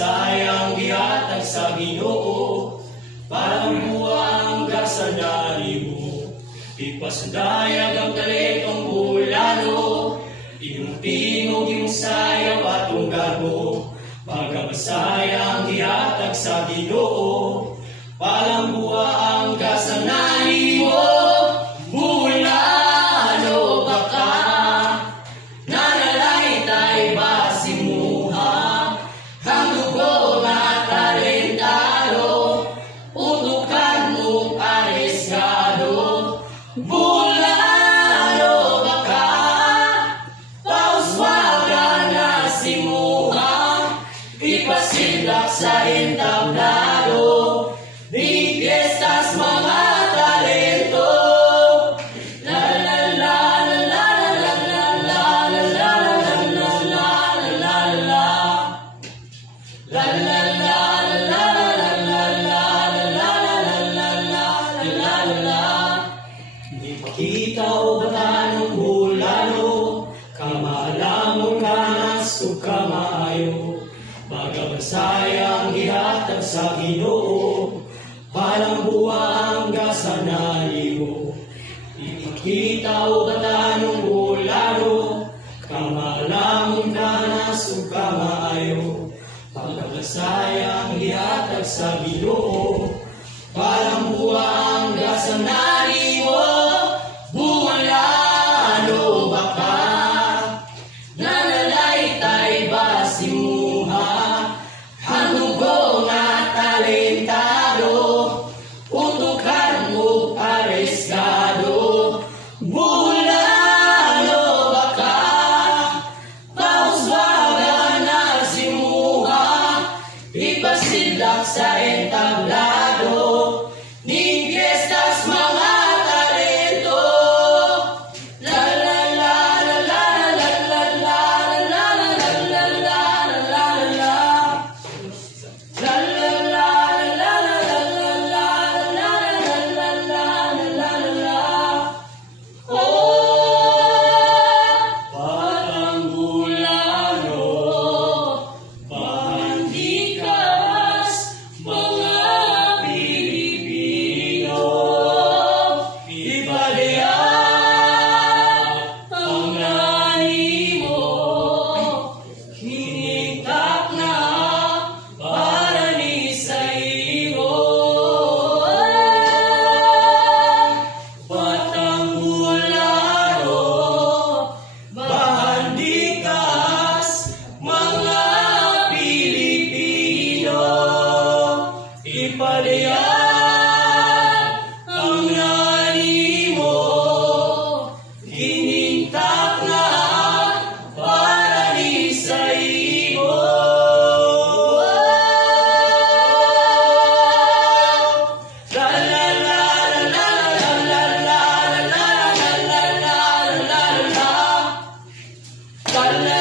Bisayang gihatag sa Ginoo, parang buwang gasanari mo. Ipasdayag ang kalitong bulano, iyong tingog, iyong sayaw at gago. Pagkabisayang gihatag sa Ginoo, parang buwang gasanari mo. Bulano baka, nanalaitay ba si Muha? Ang dugo na talentado, utukan mo arriesgado. Bulano baka, pauswagan na si Muha, ipasilak sa entablado, di fiestas mga talento. La la la la la la la la la la la la la la. La la la la la la la la la la. Di pakita o batanong bulano, kamalamon ka na sukamaayo. Pagkabasayang gihatag sa Ginoo, palang buwang gasanali mo. Ipakita o batanong bulano, kamalamon ka na sukamaayo. Pagkabasayang gihatag sa Ginoo, palang buwang gasanali mo. Bulano baka, nanalaitay ba si Muha? Hanugo nga talentado, utukan mo arriesgado. Bulano baka, pauswagan na si Muha, ipasilak sa entablado, ni fiestas mga talento. La la la la la la la la la la la la la la. La la la la la la la la la la la. Oh, batang bulano, bandikas, mga Pilipino, ipalaya ang animo, hinigtak na para ni sa iyo. Batang bulano, bandikas, mga Pilipino, ipalaya ang animo, hinintak na para ni sa iyo. La la la la la la la la la la la la la la. La la